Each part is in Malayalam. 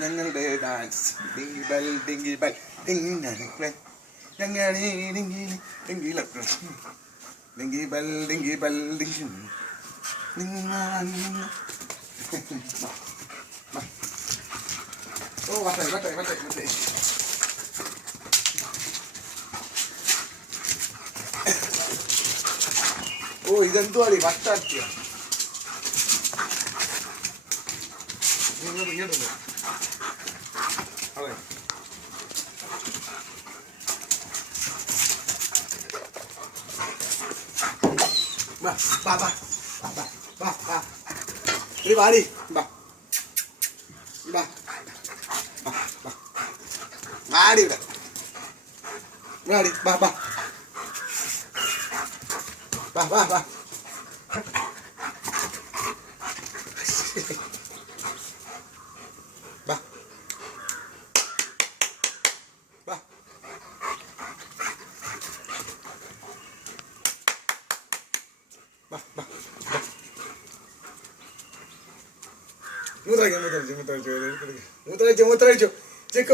ഞങ്ങളുടെ ഡാൻസ് ഡിങ്കി ബെൽ ഡിങ്കി ബെൽ ഞങ്ങളെ ഡിങ്കി ഡിങ്കി ഡിങ്കി ബെൽ ഡിങ്കി ബെൽ ഡിങ്കി ഓ വട്ടെ വട്ടെ വട്ടെ വട്ടെ ഓ ഇതെന്തുവാടി വട്ടാക്കിയ ഇങ്ങോട്ട് അതെ വാ വാ വാ വാ വാ വാ നീ വാടി വാ വാ വാ വാ വാടി ഇവിടെ വാടി വാ വാ വാ വാ വാ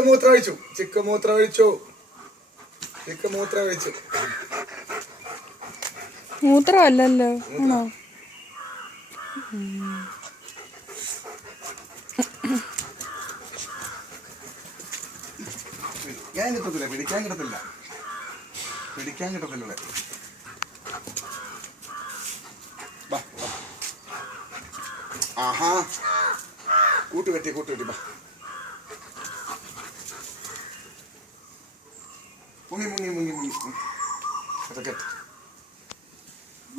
മൂത്രമൊഴിച്ചു ചിക്ക മൂത്രമൊഴിച്ചു മൂത്രമല്ലല്ലോ ആണോ? പിടിക്കാൻ കിട്ടത്തില്ല ആഹാ കൂട്ടുകെട്ടി ബാ മുങ്ങി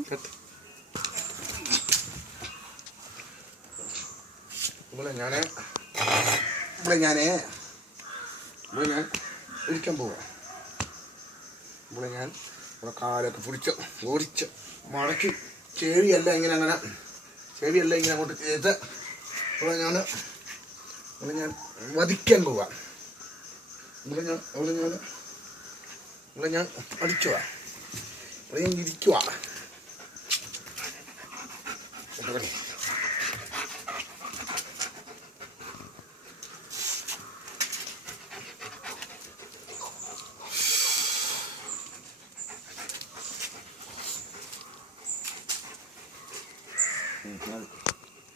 കെട്ട് ഇവിടെ ഞാൻ ഒരിക്കാൻ പോവാ. ഇവിടെ ഞാൻ ഇവിടെ കാലൊക്കെ പിടിച്ച് ഓടിച്ച് മടക്കി ചെവിയല്ല ഇങ്ങനെ അങ്ങോട്ട് ചെയ്ത് ഇവിടെ ഞാൻ വധിക്കാൻ പോവാ. ഇവിടെ ഞാൻ അടിച്ചുവാ. ഇവിടെ ഞാൻ ഇരിക്കുവാ.